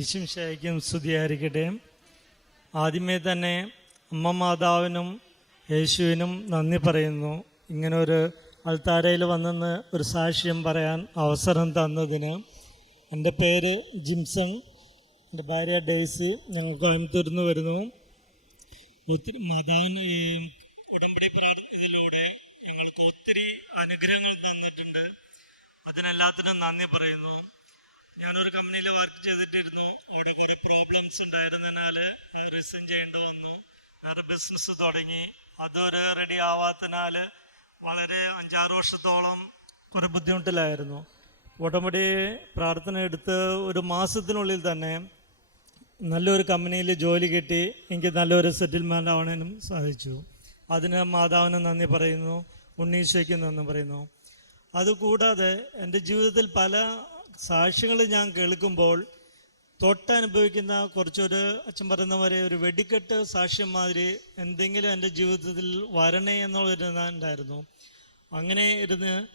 ഈശുംശയ്ക്കും സ്തുതിയായിരിക്കട്ടെ ആദ്യമേ തന്നെ അമ്മ മാതാവിനും യേശുവിനും നന്ദി പറയുന്നു. ഇങ്ങനെ ഒരു അൾത്താരയിൽ വന്നെന്ന് ഒരു സാക്ഷ്യം പറയാൻ അവസരം തന്നതിന്. എന്റെ പേര് ജിംസൺ. എന്റെ ഭാര്യ ഡേയ്സി ഞങ്ങൾ കോയമ്പത്തൂരിൽ നിന്ന് വരുന്നു. ഒത്തിരി മാതാവിന് ഈ ഉടമ്പടി പ്രാർത്ഥന ഇതിലൂടെ ഞങ്ങൾക്ക് ഒത്തിരി അനുഗ്രഹങ്ങൾ തന്നിട്ടുണ്ട്. അതിനെല്ലാത്തിനും നന്ദി പറയുന്നു. ഞാനൊരു കമ്പനിയിൽ വർക്ക് ചെയ്തിട്ടിരുന്നു. അവിടെ കുറെ പ്രോബ്ലംസ് ഉണ്ടായിരുന്നതിനാൽ റിസൈൻ ചെയ്യേണ്ടി വന്നു. വേറെ ബിസിനസ് തുടങ്ങി. അതൊരു റെഡി ആവാത്തതിനാൽ വളരെ അഞ്ചാറ് വർഷത്തോളം കുറെ ബുദ്ധിമുട്ടിലായിരുന്നു. ഉടമ്പടി പ്രാർത്ഥന എടുത്ത് ഒരു മാസത്തിനുള്ളിൽ തന്നെ നല്ലൊരു കമ്പനിയിൽ ജോലി കിട്ടി. എനിക്ക് നല്ലൊരു സെറ്റിൽമെന്റ് ആവാനും സാധിച്ചു. അതിന് മാതാവിന് നന്ദി പറയുന്നു. ഉണ്ണീശോയ്ക്ക് നന്ദി പറയുന്നു. അതുകൂടാതെ എന്റെ ജീവിതത്തിൽ പല സാക്ഷ്യങ്ങൾ ഞാൻ കേൾക്കുമ്പോൾ തൊട്ടനുഭവിക്കുന്ന കുറച്ചൊരു അച്ഛൻ പറയുന്ന പോലെ ഒരു വെടിക്കെട്ട് സാക്ഷ്യം മാതിരി എന്തെങ്കിലും എന്റെ ജീവിതത്തിൽ വരണേ എന്നുള്ളൊരു ഉണ്ടായിരുന്നു. അങ്ങനെ ഇരുന്ന്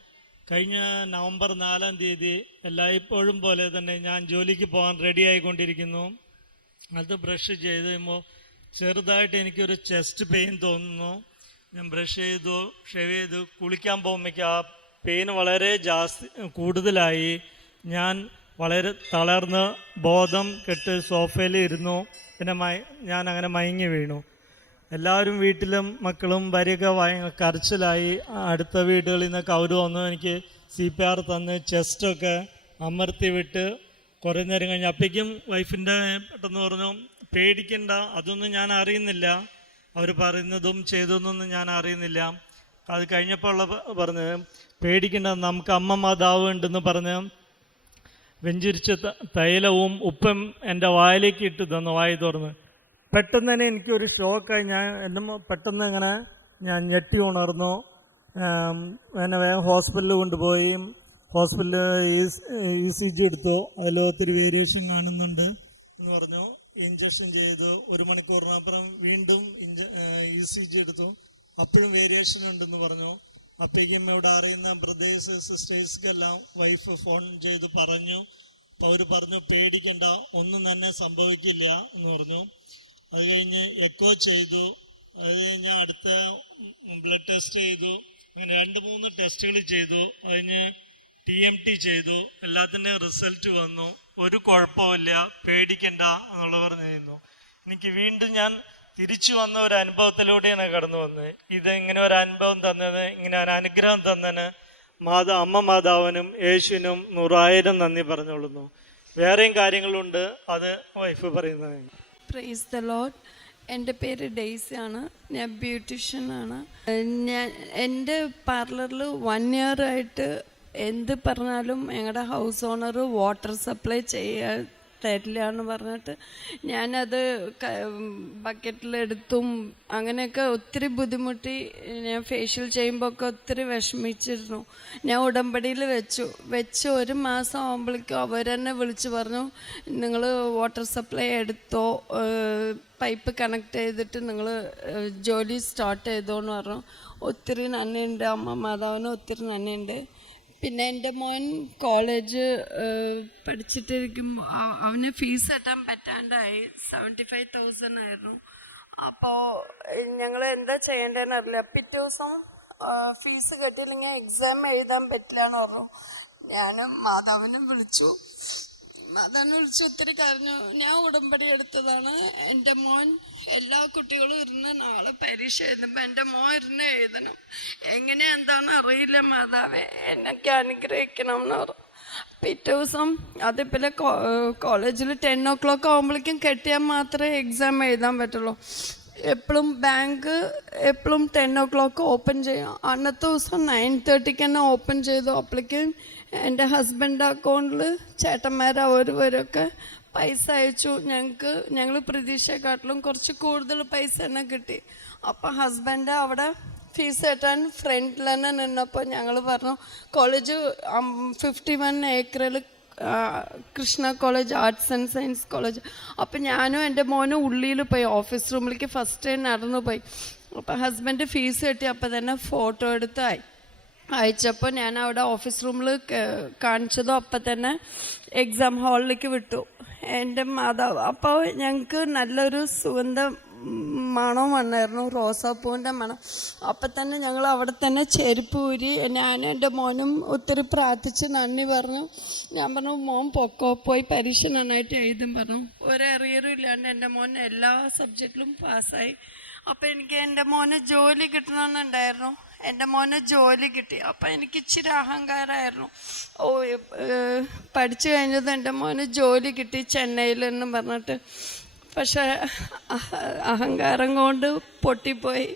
കഴിഞ്ഞ നവംബർ നാലാം തീയതി എല്ലായ്പ്പോഴും പോലെ തന്നെ ഞാൻ ജോലിക്ക് പോകാൻ റെഡി ആയിക്കൊണ്ടിരിക്കുന്നു. അത് ബ്രഷ് ചെയ്ത് കഴിയുമ്പോൾ ചെറുതായിട്ട് എനിക്കൊരു ചെസ്റ്റ് പെയിൻ തോന്നുന്നു. ഞാൻ ബ്രഷ് ചെയ്തു ഷേവ് ചെയ്തു കുളിക്കാൻ പോകുമ്പോഴേക്ക് ആ പെയിൻ വളരെ ജാസ്തി കൂടുതലായി. ഞാൻ വളരെ തളർന്ന് ബോധം കെട്ട് സോഫയിൽ ഇരുന്നു. പിന്നെ മയ ഞാൻ അങ്ങനെ മയങ്ങി വീണു. എല്ലാവരും വീട്ടിലും മക്കളും ഭാര്യയൊക്കെ ഭയ കരച്ചിലായി. അടുത്ത വീടുകളിൽ നിന്ന് അവർ വന്നു. എനിക്ക് സി പി ആർ തന്ന് ചെസ്റ്റൊക്കെ അമർത്തി വിട്ട് കുറേ നേരം കഴിഞ്ഞ് അപ്പേക്കും വൈഫിന്റെ പെട്ടെന്ന് പറഞ്ഞു പേടിക്കണ്ട അതൊന്നും ഞാൻ അറിയുന്നില്ല. അവർ പറയുന്നതും ചെയ്തതൊന്നും ഞാൻ അറിയുന്നില്ല. അത് കഴിഞ്ഞപ്പോൾ ഉള്ള പറഞ്ഞ് പേടിക്കണ്ട നമുക്ക് അമ്മ മാതാവ് ഉണ്ടെന്ന് പറഞ്ഞ് വെഞ്ചിരിച്ച തൈലവും ഉപ്പും എന്റെ വായിലേക്ക് ഇട്ട് തന്നു വായി തുറന്ന്. പെട്ടെന്ന് തന്നെ എനിക്കൊരു ഷോക്കായി. ഞാൻ എന്റെ പെട്ടെന്ന് ഇങ്ങനെ ഞാൻ ഞെട്ടി ഉണർന്നു. എന്നെ വേഗം ഹോസ്പിറ്റലിൽ കൊണ്ടുപോയി. ഹോസ്പിറ്റലിൽ ഇ സി ജി എടുത്തു. അതിൽ ഒത്തിരി വേരിയേഷൻ കാണുന്നുണ്ട് എന്ന് പറഞ്ഞു. ഇഞ്ചക്ഷൻ ചെയ്തു. ഒരു മണിക്കൂറിനപ്പുറം വീണ്ടും ഇ സി ജി എടുത്തു. അപ്പോഴും വേരിയേഷൻ ഉണ്ടെന്ന് പറഞ്ഞു. അപ്പോഴേക്കും ഇവിടെ അറിയുന്ന ബ്രദേഴ്സ് സിസ്റ്റേഴ്സ്ക്കെല്ലാം വൈഫ് ഫോൺ ചെയ്ത് പറഞ്ഞു. അപ്പോൾ അവർ പറഞ്ഞു പേടിക്കണ്ട ഒന്നും തന്നെ സംഭവിക്കില്ല എന്ന് പറഞ്ഞു. അത് കഴിഞ്ഞ് എക്കോ ചെയ്തു. അത് കഴിഞ്ഞ് അടുത്ത ബ്ലഡ് ടെസ്റ്റ് ചെയ്തു. അങ്ങനെ രണ്ട് മൂന്ന് ടെസ്റ്റുകൾ ചെയ്തു. അതിന് ടി എം ടി ചെയ്തു. എല്ലാത്തിന്റെയും റിസൾട്ട് വന്നു. ഒരു കുഴപ്പമില്ല പേടിക്കണ്ട എന്നുള്ള പറഞ്ഞു എനിക്ക് വീണ്ടും ഞാൻ തിരിച്ചു വന്ന ഒരു അനുഭവത്തിലൂടെയാണ് കടന്നു വന്നത്. ഇത് ഇങ്ങനെ ഒരു അനുഭവം തന്നത് ഇങ്ങനെ ഒരു അനുഗ്രഹം തന്നതിന് മാതാ അമ്മ മാതാവിനും യേശുവിനും നൂറായിരം നന്ദി പറഞ്ഞോളുന്നു വേറെയും കാര്യങ്ങളുണ്ട്. അത് വൈഫ് പറയുന്നത്. പ്രൈസ് ദ ലോഡ് എന്റെ പേര് ഡെയ്സി ആണ്. ഞാൻ ബ്യൂട്ടീഷ്യൻ ആണ്. ഞാൻ എന്റെ പാർലറിൽ വൺ ഇയർ ആയിട്ട് എന്ത് പറഞ്ഞാലും ഞങ്ങളുടെ ഹൗസ് ഓണർ വാട്ടർ സപ്ലൈ ചെയ്യാൻ തരില്ല എന്ന് പറഞ്ഞിട്ട് ഞാനത് ബക്കറ്റിലെടുത്തും അങ്ങനെയൊക്കെ ഒത്തിരി ബുദ്ധിമുട്ടി ഞാൻ ഫേഷ്യൽ ചെയ്യുമ്പോൾ ഒക്കെ ഒത്തിരി വിഷമിച്ചിരുന്നു. ഞാൻ ഉടമ്പടിയിൽ വെച്ചു. വെച്ച് ഒരു മാസം ആകുമ്പോഴേക്കും അവർ തന്നെ വിളിച്ച് പറഞ്ഞു നിങ്ങൾ വാട്ടർ സപ്ലൈ എടുത്തോ? പൈപ്പ് കണക്ട് ചെയ്തിട്ട് നിങ്ങൾ ജോലി സ്റ്റാർട്ട് ചെയ്തോ എന്ന് പറഞ്ഞു. ഒത്തിരി നന്ദിയുണ്ട്. അമ്മ മാതാവിന് ഒത്തിരി നന്ദിയുണ്ട്. പിന്നെ എന്റെ മോൻ കോളേജ് പഠിച്ചിട്ടിരിക്കുമ്പോൾ അവന് ഫീസ് കെട്ടാൻ പറ്റാണ്ടായി. സെവന്റി ഫൈവ് തൗസൻഡ് ആയിരുന്നു അപ്പോൾ ഞങ്ങൾ എന്താ ചെയ്യേണ്ടതെന്ന് അറിയില്ല. പിറ്റേ ദിവസം ഫീസ് കെട്ടിയില്ലെങ്കിൽ എക്സാം എഴുതാൻ പറ്റില്ല എന്ന് പറഞ്ഞു. ഞാൻ മാതാവിനെ വിളിച്ചു. മാതാവിനെ വിളിച്ച് ഒത്തിരി ഞാൻ ഉടമ്പടി എടുത്തതാണ്. എന്റെ മോൻ എല്ലാ കുട്ടികളും ഇരുന്ന് നാളെ പരീക്ഷ എഴുതുമ്പോൾ എന്റെ മോൻ ഇരുന്ന് എഴുതണം. എങ്ങനെ എന്താണെന്ന് അറിയില്ല മാതാവ്. എന്നൊക്കെ അനുഗ്രഹിക്കണം എന്ന് പറഞ്ഞു. പിറ്റേ ദിവസം അതിപ്പോലെ കോളേജിൽ ടെൻ ഓ ക്ലോക്ക് ആകുമ്പോഴേക്കും കെട്ടിയാൽ മാത്രമേ എക്സാം എഴുതാൻ പറ്റുള്ളൂ. എപ്പോഴും ബാങ്ക് എപ്പോഴും ടെൻ ഓ ക്ലോക്ക് ഓപ്പൺ ചെയ്യും. അന്നത്തെ ദിവസം നയൻ തേർട്ടിക്ക് തന്നെ ഓപ്പൺ ചെയ്തു. അപ്പോഴേക്കും എന്റെ ഹസ്ബൻഡ് അക്കൗണ്ടിൽ ചേട്ടന്മാരാ ഒരുവരൊക്കെ പൈസ അയച്ചു. ഞങ്ങൾക്ക് ഞങ്ങൾ പ്രതീക്ഷയെക്കാട്ടിലും കുറച്ച് കൂടുതൽ പൈസ തന്നെ കിട്ടി. അപ്പോൾ ഹസ്ബൻഡ് അവിടെ ഫീസ് കെട്ടാൻ ഫ്രണ്ടിൽ തന്നെ നിന്നപ്പോൾ ഞങ്ങൾ പറഞ്ഞു കോളേജ് ഫിഫ്റ്റി വൺ ഏക്കറിൽ Krishna college arts and science college അപ്പം ഞാനും എന്റെ മോനും ഉള്ളിയിൽ പോയി ഓഫീസ് റൂമിലേക്ക് ഫസ്റ്റ് ടൈം നടന്നു പോയി. അപ്പം ഹസ്ബൻഡ് ഫീസ് കെട്ടി അപ്പം തന്നെ ഫോട്ടോ എടുത്തായി. അയച്ചപ്പോൾ ഞാൻ അവിടെ ഓഫീസ് റൂമിൽ കാണിച്ചതും അപ്പം തന്നെ എക്സാം ഹാളിലേക്ക് വിട്ടു. എന്റെ മാതാവ് അപ്പോൾ ഞങ്ങൾക്ക് നല്ലൊരു സുഗന്ധ മണം വന്നായിരുന്നു റോസാപ്പൂവിന്റെ മണം. അപ്പം തന്നെ ഞങ്ങൾ അവിടെ തന്നെ ചെരുപ്പ് ഊരി ഞാനും എന്റെ മോനും ഒത്തിരി പ്രാർത്ഥിച്ച് നന്ദി പറഞ്ഞു. ഞാൻ പറഞ്ഞു മോൻ പൊക്കോ പോയി പരീക്ഷ നന്നായിട്ട് എഴുതും പറഞ്ഞു. ഒരറിയറും ഇല്ലാണ്ട് എന്റെ മോൻ എല്ലാ സബ്ജക്റ്റിലും പാസ്സായി അപ്പോൾ എനിക്ക് എന്റെ മോന് ജോലി കിട്ടണമെന്നുണ്ടായിരുന്നു. എന്റെ മോനെ ജോലി കിട്ടി. അപ്പം എനിക്ക് ഇച്ചിരി അഹങ്കാരമായിരുന്നു ഓ പഠിച്ചു കഴിഞ്ഞത് എന്റെ മോന് ജോലി കിട്ടി ചെന്നൈയിൽ എന്ന് പറഞ്ഞിട്ട്. പക്ഷേ അഹങ്കാരം കൊണ്ട് പൊട്ടിപ്പോയി.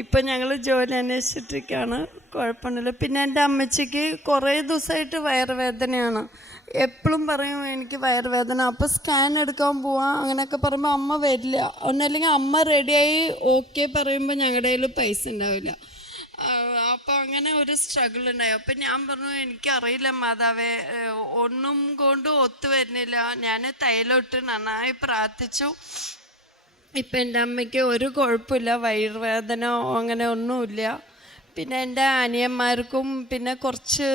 ഇപ്പം ഞങ്ങൾ ജോലി അന്വേഷിച്ചിട്ടിരിക്കുകയാണ്. കുഴപ്പമൊന്നുമില്ല. പിന്നെ എന്റെ അമ്മച്ചിക്ക് കുറേ ദിവസമായിട്ട് വയറുവേദനയാണ്. എപ്പോഴും പറയും എനിക്ക് വയറുവേദന. അപ്പോൾ സ്കാൻ എടുക്കാൻ പോവാം അങ്ങനെയൊക്കെ പറയുമ്പോൾ അമ്മ വരില്ല. ഒന്നല്ലെങ്കിൽ അമ്മ റെഡിയായി ഓക്കെ പറയുമ്പോൾ ഞങ്ങളുടെ കയ്യിൽ പൈസ ഉണ്ടാവില്ല. അപ്പോൾ അങ്ങനെ ഒരു സ്ട്രഗിൾ ഉണ്ടായി. അപ്പം ഞാൻ പറഞ്ഞു എനിക്കറിയില്ല മാതാവേ ഒന്നും കൊണ്ടും ഒത്തു വരുന്നില്ല. ഞാൻ തൈലോട്ട് നന്നായി പ്രാർത്ഥിച്ചു. ഇപ്പം എന്റെ അമ്മയ്ക്ക് ഒരു കുഴപ്പമില്ല വയറുവേദന അങ്ങനെ ഒന്നുമില്ല. പിന്നെ എന്റെ അനിയന്മാർക്കും പിന്നെ കുറച്ച്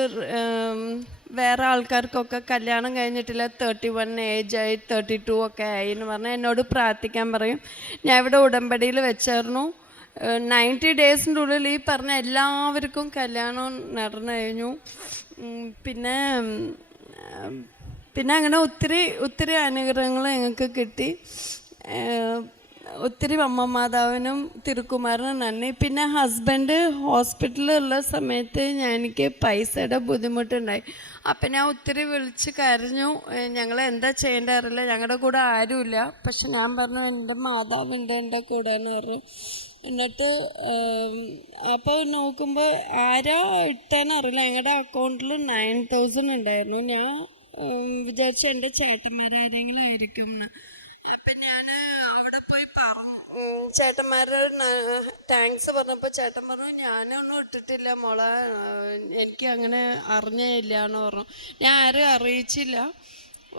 വേറെ ആൾക്കാർക്കൊക്കെ കല്യാണം കഴിഞ്ഞിട്ടില്ല. തേർട്ടി വൺ ആയി തേർട്ടി ടു ഒക്കെ ആയി എന്ന് പറഞ്ഞാൽ എന്നോട് പ്രാർത്ഥിക്കാൻ പറയും. ഞാൻ ഇവിടെ ഉടമ്പടിയിൽ വെച്ചായിരുന്നു. നയന്റി ഡേയ്സിന്റെ ഉള്ളിൽ ഈ പറഞ്ഞ എല്ലാവർക്കും കല്യാണം നടന്നു കഴിഞ്ഞു. പിന്നെ പിന്നെ അങ്ങനെ ഒത്തിരി ഒത്തിരി അനുഗ്രഹങ്ങൾ ഞങ്ങൾക്ക് കിട്ടി. ഒത്തിരി അമ്മമാതാവിനും തിരുക്കുമാറിനും നന്ദി. പിന്നെ ഹസ്ബൻഡ് ഹോസ്പിറ്റലിലുള്ള സമയത്ത് ഞാൻ എനിക്ക് പൈസയുടെ ബുദ്ധിമുട്ടുണ്ടായി. അപ്പം ഞാൻ ഒത്തിരി വിളിച്ച് കരഞ്ഞു. ഞങ്ങൾ എന്താ ചെയ്യേണ്ട അറിയില്ല. ഞങ്ങളുടെ കൂടെ ആരുമില്ല. പക്ഷെ ഞാൻ പറഞ്ഞു എന്റെ മാതാവുണ്ട് എന്റെ കൂടെ എന്ന് പറഞ്ഞു. എന്നിട്ട് അപ്പോൾ നോക്കുമ്പോൾ ആരാ ഇട്ടെന്ന് അറിയില്ല. ഞങ്ങളുടെ അക്കൗണ്ടിൽ നയൻ തൗസൻഡ് ഉണ്ടായിരുന്നു. ഞാൻ വിചാരിച്ച എന്റെ ചേട്ടന്മാരാരെങ്കിലും ആയിരിക്കും അപ്പം ഞാൻ അവിടെ പോയി പറഞ്ഞു. ചേട്ടന്മാരോട് താങ്ക്സ് പറഞ്ഞപ്പോൾ ചേട്ടൻ പറഞ്ഞു ഞാനൊന്നും ഇട്ടിട്ടില്ല മോളെ. എനിക്ക് അങ്ങനെ അറിഞ്ഞില്ല എന്ന് പറഞ്ഞു. ഞാൻ ആരും അറിയിച്ചില്ല.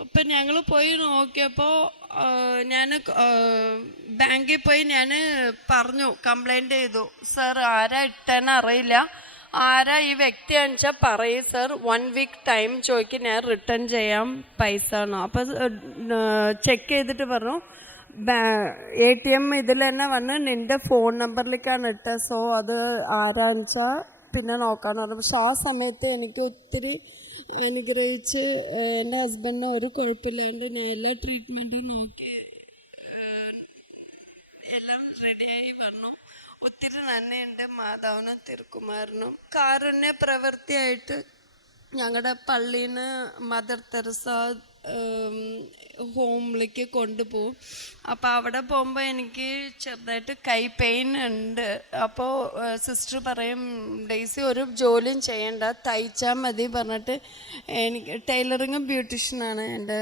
അപ്പം ഞങ്ങൾ പോയി നോക്കിയപ്പോൾ ഞാൻ ബാങ്കിൽ പോയി ഞാൻ പറഞ്ഞു കംപ്ലൈന്റ് ചെയ്തു. സർ ആരാ ഇട്ടെന്ന് അറിയില്ല. ആരാ ഈ വ്യക്തി അണിച്ചാൽ പറയും സർ വൺ വീക്ക് ടൈം ചോദിക്കും ഞാൻ റിട്ടേൺ ചെയ്യാം പൈസ ആണോ അപ്പോൾ ചെക്ക് ചെയ്തിട്ട് പറഞ്ഞു എ ടി എം ഇതിൽ തന്നെ വന്ന് നിന്റെ ഫോൺ നമ്പറിലേക്കാണ് ഇട്ടത് സോ അത് ആരാന്ന് വെച്ചാൽ പിന്നെ നോക്കാന്ന് പറഞ്ഞു. പക്ഷെ ആ സമയത്ത് എനിക്ക് ഒത്തിരി അനുഗ്രഹിച്ച് എന്റെ ഹസ്ബൻഡിന് ഒരു കുഴപ്പമില്ലാണ്ട് എല്ലാ ട്രീറ്റ്മെന്റും നോക്കി എല്ലാം റെഡിയായി വന്നു. ഒത്തിരി നന്ദിയുണ്ട് മാതാവിനും തിരുക്കുമാറിനും കാരുണ്യ പ്രവൃത്തിയായിട്ട് ഞങ്ങളുടെ പള്ളിയിൽ മദർ തെരസ ഹോമിലേക്ക് കൊണ്ടുപോകും അപ്പോൾ അവിടെ പോകുമ്പോൾ എനിക്ക് ചെറുതായിട്ട് കൈ പെയിൻ ഉണ്ട്. അപ്പോൾ സിസ്റ്റർ പറയും ഡെയ്സി ഒരു ജോലിയും ചെയ്യണ്ട. തയ്ച്ചാൽ മതി പറഞ്ഞിട്ട് എനിക്ക് ടൈലറിങ്ങും ബ്യൂട്ടീഷ്യനാണ് എന്റെ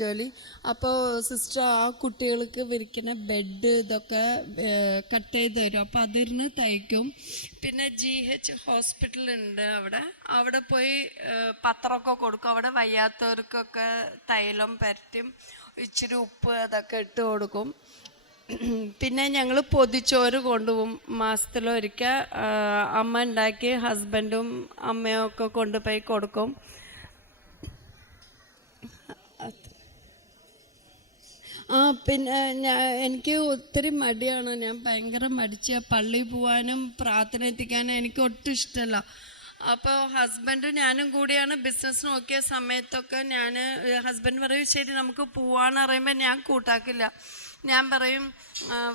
ജോലി. അപ്പോൾ സിസ്റ്റർ ആ കുട്ടികൾക്ക് വിരിക്കുന്ന ബെഡ് ഇതൊക്കെ കട്ട് ചെയ്ത് തരും. അപ്പോൾ അതിരുന്ന് തയ്ക്കും. പിന്നെ ജി എച്ച് ഹോസ്പിറ്റലുണ്ട് അവിടെ. അവിടെ പോയി പത്രമൊക്കെ കൊടുക്കും. അവിടെ വയ്യാത്തവർക്കൊക്കെ തൈലം പരറ്റും ഇച്ചിരി ഉപ്പ് അതൊക്കെ ഇട്ട് കൊടുക്കും. പിന്നെ ഞങ്ങൾ പൊതിച്ചോറ് കൊണ്ടുപോകും. മാസത്തിലൊരിക്കൽ അമ്മ ഉണ്ടാക്കി ഹസ്ബൻഡും അമ്മയും ഒക്കെ കൊണ്ടുപോയി കൊടുക്കും. ആ പിന്നെ ഞാൻ എനിക്ക് ഒത്തിരി മടിയാണ്. ഞാൻ ഭയങ്കര മടിച്ച പള്ളി പോവാനും പ്രാർത്ഥന എത്തിക്കാനും എനിക്ക് ഒട്ടും ഇഷ്ടമല്ല. അപ്പോൾ ഹസ്ബൻഡ് ഞാനും കൂടിയാണ് ബിസിനസ് നോക്കിയ സമയത്തൊക്കെ ഞാൻ ഹസ്ബൻഡ് പറയും ശരി നമുക്ക് പോവാന്ന് പറയുമ്പോൾ ഞാൻ കൂട്ടാക്കില്ല. ഞാൻ പറയും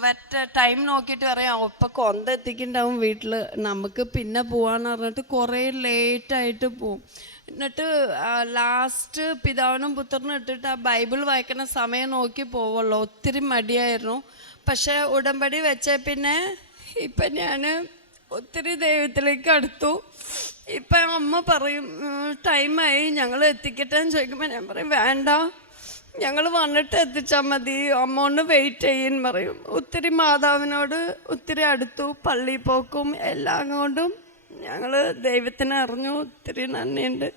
വറ്റ ടൈം നോക്കിയിട്ട് പറയാം ഒപ്പം കൊന്ത എത്തിക്കുന്നുണ്ടാവും വീട്ടിൽ നമുക്ക് പിന്നെ പോവാന്ന് പറഞ്ഞിട്ട് കുറേ ലേറ്റായിട്ട് പോവും. എന്നിട്ട് ലാസ്റ്റ് പിതാവിനും പുത്രനും ഇട്ടിട്ട് ആ ബൈബിൾ വായിക്കുന്ന സമയം നോക്കി പോവുള്ളൂ. ഒത്തിരി മടിയായിരുന്നു. പക്ഷേ ഉടമ്പടി വെച്ച പിന്നെ ഇപ്പം ഞാൻ ഒത്തിരി ദൈവത്തിലേക്ക് അടുത്തു. ഇപ്പം അമ്മ പറയും ടൈമായി ഞങ്ങൾ എത്തിക്കട്ടെ എന്ന് ചോദിക്കുമ്പോൾ ഞാൻ പറയും വേണ്ട. ഞങ്ങൾ വന്നിട്ട് എത്തിച്ചാൽ മതി. അമ്മ ഒന്ന് വെയിറ്റ് ചെയ്യാൻ പറയും. ഒത്തിരി മാതാവിനോട് ഒത്തിരി അടുത്തു പള്ളി പോക്കും എല്ലാം കൊണ്ടും ഞങ്ങൾ ദൈവത്തിന് അറിഞ്ഞു. ഒത്തിരി നന്ദിയുണ്ട്.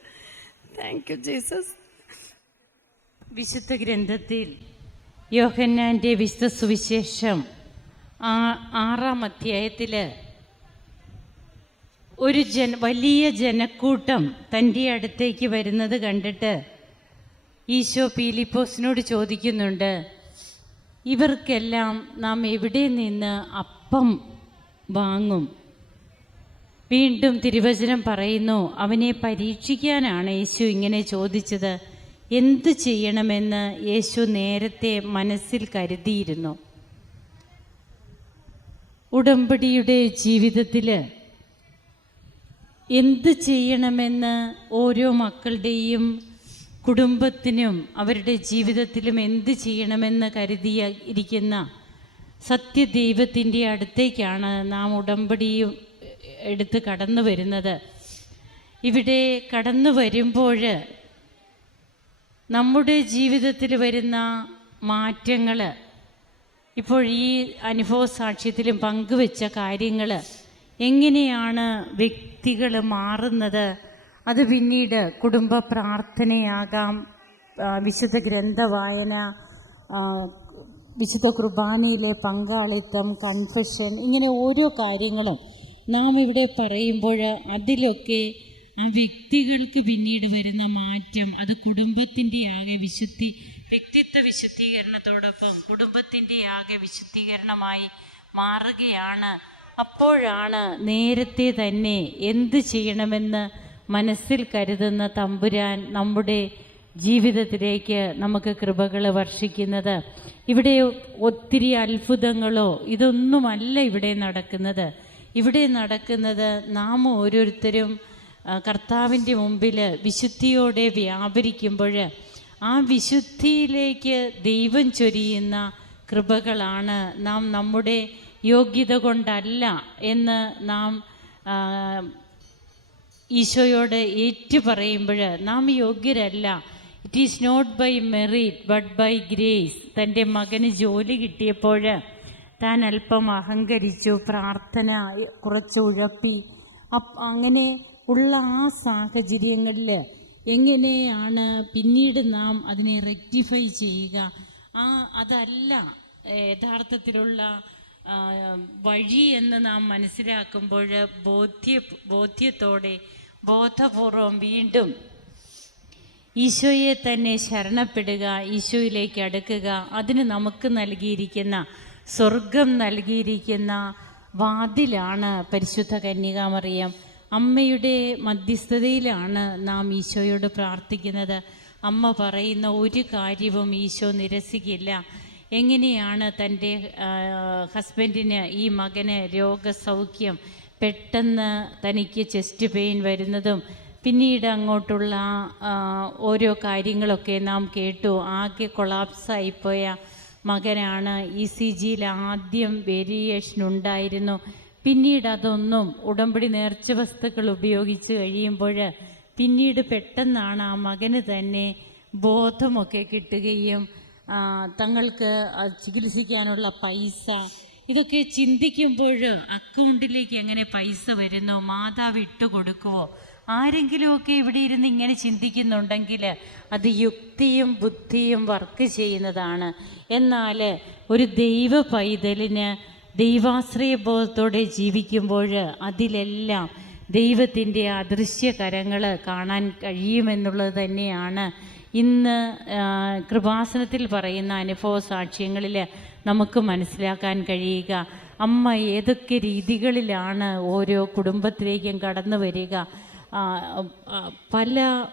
താങ്ക് യു ജീസസ് വിശുദ്ധ ഗ്രന്ഥത്തിൽ യോഹന്നാന്റെ വിശുദ്ധ സുവിശേഷം ആറാം അധ്യായത്തിൽ ഒരു ജന വലിയ ജനക്കൂട്ടം തന്റെ അടുത്തേക്ക് വരുന്നത് കണ്ടിട്ട് ഈശോ പീലിപ്പോസിനോട് ചോദിക്കുന്നുണ്ട് ഇവർക്കെല്ലാം നാം എവിടെ നിന്ന് അപ്പം വാങ്ങും? വീണ്ടും തിരുവചനം പറയുന്നു അവനെ പരീക്ഷിക്കാനാണ് യേശു ഇങ്ങനെ ചോദിച്ചത്. എന്ത് ചെയ്യണമെന്ന് യേശു നേരത്തെ മനസ്സിൽ കരുതിയിരുന്നു. ഉടമ്പടിയുടെ ജീവിതത്തിൽ എന്ത് ചെയ്യണമെന്ന് ഓരോ മക്കളുടെയും കുടുംബത്തിനും അവരുടെ ജീവിതത്തിലും എന്ത് ചെയ്യണമെന്ന് കരുതിയ ഇരിക്കുന്ന സത്യദൈവത്തിന്റെ അടുത്തേക്കാണ് നാം ഉടമ്പടിയും എടുത്ത് കടന്നു വരുന്നത്. ഇവിടെ കടന്നു വരുമ്പോൾ നമ്മുടെ ജീവിതത്തിൽ വരുന്ന മാറ്റങ്ങൾ ഇപ്പോൾ ഈ അനുഭവ സാക്ഷ്യത്തിലും പങ്കുവെച്ച കാര്യങ്ങൾ എങ്ങനെയാണ് വ്യക്തികൾ മാറുന്നത്? അത് പിന്നീട് കുടുംബ പ്രാർത്ഥനയാകാം. വിശുദ്ധ ഗ്രന്ഥ വായന ആ, വിശുദ്ധ കുർബാനയിലെ പങ്കാളിത്തം കൺഫെഷൻ ഇങ്ങനെ ഓരോ കാര്യങ്ങളും നാം ഇവിടെ പറയുമ്പോൾ അതിലൊക്കെ ആ വ്യക്തികൾക്ക് പിന്നീട് വരുന്ന മാറ്റം അത് കുടുംബത്തിന്റെ ആകെ വിശുദ്ധി വ്യക്തിത്വ വിശുദ്ധീകരണത്തോടൊപ്പം കുടുംബത്തിന്റെ ആകെ വിശുദ്ധീകരണമായി മാറുകയാണ്. അപ്പോഴാണ് നേരത്തെ തന്നെ എന്ത് ചെയ്യണമെന്ന് മനസ്സിൽ കരുതുന്ന തമ്പുരാൻ നമ്മുടെ ജീവിതത്തിലേക്ക് നമുക്ക് കൃപകൾ വർഷിക്കുന്നത്. ഇവിടെ ഒത്തിരി അത്ഭുതങ്ങളോ ഇതൊന്നുമല്ല ഇവിടെ നടക്കുന്നത്. ഇവിടെ നടക്കുന്നത് നാം ഓരോരുത്തരും കർത്താവിന്റെ മുമ്പിൽ വിശുദ്ധിയോടെ വ്യാപരിക്കുമ്പോൾ ആ വിശുദ്ധിയിലേക്ക് ദൈവം ചൊരിയുന്ന കൃപകളാണ് നാം നമ്മുടെ യോഗ്യത കൊണ്ടല്ല എന്ന് നാം ഈശോയോട് ഏറ്റു പറയുമ്പോൾ നാം യോഗ്യരല്ല. It is not by merit but by grace തന്റെ മകന് ജോലി കിട്ടിയപ്പോൾ താൻ അല്പം അഹങ്കരിച്ചു പ്രാർത്ഥന കുറച്ച് ഉഴപ്പി. അങ്ങനെ ഉള്ള ആ സാഹചര്യങ്ങളിൽ എങ്ങനെയാണ് പിന്നീട് നാം അതിനെ റെക്ടിഫൈ ചെയ്യുക? ആ അതല്ല യഥാർത്ഥത്തിലുള്ള വഴി എന്ന് നാം മനസ്സിലാക്കുമ്പോൾ ബോധ്യ ബോധ്യത്തോടെ ബോധപൂർവം വീണ്ടും ഈശോയെ തന്നെ ശരണപ്പെടുക ഈശോയിലേക്ക് അടുക്കുക. അതിന് നമുക്ക് നൽകിയിരിക്കുന്ന സ്വർഗം നൽകിയിരിക്കുന്ന വാതിലാണ് പരിശുദ്ധ കന്യകാമറിയം. അമ്മയുടെ മധ്യസ്ഥതയിലാണ് നാം ഈശോയോട് പ്രാർത്ഥിക്കുന്നത്. അമ്മ പറയുന്ന ഒരു കാര്യവും ഈശോ നിരസിക്കില്ല. എങ്ങനെയാണ് തന്റെ ഹസ്ബൻഡിന് ഈ മകന് രോഗസൗഖ്യം പെട്ടെന്ന് തനിക്ക് ചെസ്റ്റ് പെയിൻ വരുന്നതും പിന്നീട് അങ്ങോട്ടുള്ള ഓരോ കാര്യങ്ങളൊക്കെ നാം കേട്ടു. ആകെ കൊളാപ്സായിപ്പോയ മകനാണ് ഇ സി ജിയിൽ ആദ്യം വേരിയേഷൻ ഉണ്ടായിരുന്നു. പിന്നീട് അതൊന്നും ഉടമ്പടി നേർച്ച വസ്തുക്കൾ ഉപയോഗിച്ച് കഴിയുമ്പോൾ പിന്നീട് പെട്ടെന്നാണ് ആ മകന് തന്നെ ബോധമൊക്കെ കിട്ടുകയും തങ്ങൾക്ക് ചികിത്സിക്കാനുള്ള പൈസ. ഇതൊക്കെ ചിന്തിക്കുമ്പോൾ അക്കൗണ്ടിലേക്ക് എങ്ങനെ പൈസ വരുന്നു മാതാവ് ഇട്ട് കൊടുക്കുവോ? ആരെങ്കിലുമൊക്കെ ഇവിടെ ഇരുന്ന് ഇങ്ങനെ ചിന്തിക്കുന്നുണ്ടെങ്കിൽ അത് യുക്തിയും ബുദ്ധിയും വർക്ക് ചെയ്യുന്നതാണ്. എന്നാൽ ഒരു ദൈവ പൈതലിന് ദൈവാശ്രയബോധത്തോടെ ജീവിക്കുമ്പോൾ അതിലെല്ലാം ദൈവത്തിന്റെ അദൃശ്യ കരങ്ങൾ കാണാൻ കഴിയുമെന്നുള്ളത് തന്നെയാണ് ഇന്ന് കൃപാസനത്തിൽ പറയുന്ന അനുഭവ സാക്ഷ്യങ്ങളിൽ നമുക്ക് മനസ്സിലാക്കാൻ കഴിയുക. അമ്മ ഏതൊക്കെ രീതികളിലാണ് ഓരോ കുടുംബത്തിലേക്കും കടന്നു വരിക? പല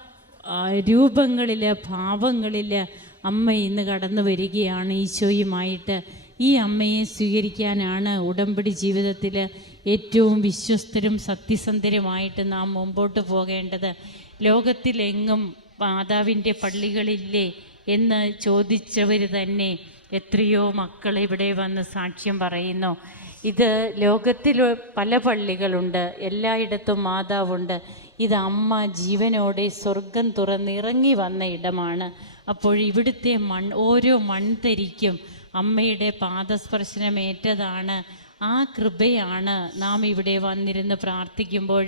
രൂപങ്ങളിൽ ഭാവങ്ങളിൽ അമ്മ ഇന്ന് കടന്നു വരികയാണ് ഈശോയുമായിട്ട്. ഈ അമ്മയെ സ്വീകരിക്കാനാണ് ഉടമ്പടി ജീവിതത്തിൽ ഏറ്റവും വിശ്വസ്തരും സത്യസന്ധരുമായിട്ട് നാം മുമ്പോട്ട് പോകേണ്ടത്. ലോകത്തിലെങ്ങും മാതാവിന്റെ പള്ളികളില്ലേ എന്ന് ചോദിച്ചവർ തന്നെ എത്രയോ മക്കൾ ഇവിടെ വന്ന് സാക്ഷ്യം പറയുന്നു. ഇത് ലോകത്തിൽ പല പള്ളികളുണ്ട് എല്ലായിടത്തും മാതാവുണ്ട്. ഇത് അമ്മ ജീവനോടെ സ്വർഗം തുറന്നിറങ്ങി വന്ന ഇടമാണ്. അപ്പോൾ ഇവിടുത്തെ മൺ ഓരോ മൺതരിക്കും അമ്മയുടെ പാദസ്പർശനമേറ്റതാണ്. ആ കൃപയാണ് നാം ഇവിടെ വന്നിരുന്ന് പ്രാർത്ഥിക്കുമ്പോൾ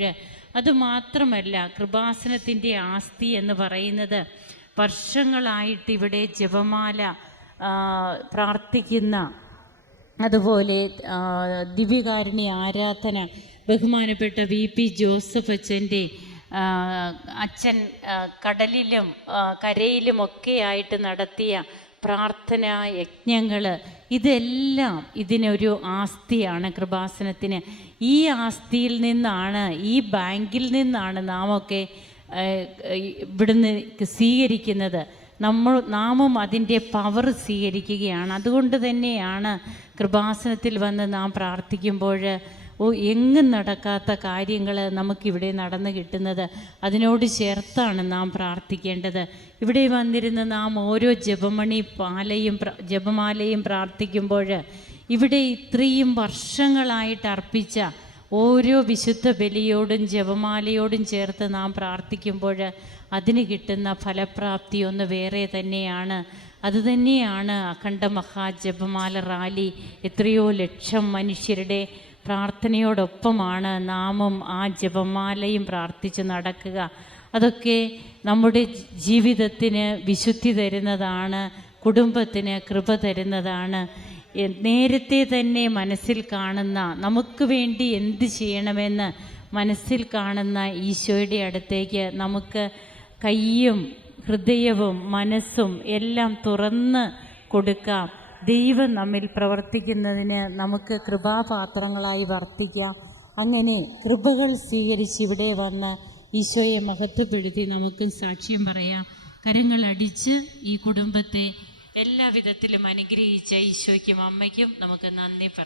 അതുമാത്രമല്ല കൃപാസനത്തിന്റെ ആസ്തി എന്ന് പറയുന്നത് വർഷങ്ങളായിട്ട് ഇവിടെ ജപമാല പ്രാർത്ഥിക്കുന്ന അതുപോലെ ദിവ്യകാരുണ്യ ആരാധന ബഹുമാനപ്പെട്ട വി പി ജോസഫ് അച്ഛന്റെ അച്ഛൻ കടലിലും കരയിലും കരയിലുമൊക്കെ ആയിട്ട് നടത്തിയ പ്രാർത്ഥനാ യജ്ഞങ്ങൾ ഇതെല്ലാം ഇതിനൊരു ആസ്തിയാണ് കൃപാസനത്തിന്. ഈ ആസ്തിയിൽ നിന്നാണ് ഈ ബാങ്കിൽ നിന്നാണ് നാം ഒക്കെ ഇവിടുന്ന് സ്വീകരിക്കുന്നത്. നമ്മൾ നാമം അതിന്റെ പവർ സ്വീകരിക്കുകയാണ്. അതുകൊണ്ട് തന്നെയാണ് കൃപാസനത്തിൽ വന്ന് നാം പ്രാർത്ഥിക്കുമ്പോൾ ഓ എങ്ങും നടക്കാത്ത കാര്യങ്ങൾ നമുക്കിവിടെ നടന്നു കിട്ടുന്നത്. അതിനോട് ചേർത്താണ് നാം പ്രാർത്ഥിക്കേണ്ടത്. ഇവിടെ വന്നിരുന്ന് നാം ഓരോ ജപമണി പാലയും ജപമാലയും പ്രാർത്ഥിക്കുമ്പോൾ ഇവിടെ ഇത്രയും വർഷങ്ങളായിട്ട് അർപ്പിച്ച ഓരോ വിശുദ്ധ ബലിയോടും ജപമാലയോടും ചേർത്ത് നാം പ്രാർത്ഥിക്കുമ്പോൾ അതിന് കിട്ടുന്ന ഫലപ്രാപ്തി ഒന്ന് വേറെ തന്നെയാണ്. അതുതന്നെയാണ് അഖണ്ഡ മഹാജപമാല റാലി. എത്രയോ ലക്ഷം മനുഷ്യരുടെ പ്രാർത്ഥനയോടൊപ്പമാണ് നാമും ആ ജപമാലയും പ്രാർത്ഥിച്ച് നടക്കുക. അതൊക്കെ നമ്മുടെ ജീവിതത്തിന് വിശുദ്ധി തരുന്നതാണ് കുടുംബത്തിന് കൃപ തരുന്നതാണ്. നേരത്തെ തന്നെ മനസ്സിൽ കാണുന്ന നമുക്ക് വേണ്ടി എന്ത് ചെയ്യണമെന്ന് മനസ്സിൽ കാണുന്ന ഈശോയുടെ അടുത്തേക്ക് നമുക്ക് കയ്യും ഹൃദയവും മനസ്സും എല്ലാം തുറന്ന് കൊടുക്കാം. ദൈവം നമ്മിൽ പ്രവർത്തിക്കുന്നതിന് നമുക്ക് കൃപാപാത്രങ്ങളായി വർത്തിക്കാം. അങ്ങനെ കൃപകൾ സ്വീകരിച്ച് ഇവിടെ വന്ന് ഈശോയെ മഹത്വപ്പെടുത്തി നമുക്ക് സാക്ഷ്യം പറയാം. കരങ്ങൾ അടിച്ച് ഈ കുടുംബത്തെ എല്ലാ വിധത്തിലും അനുഗ്രഹിച്ച ഈശോയ്ക്കും അമ്മയ്ക്കും നമുക്ക് നന്ദി പറയാം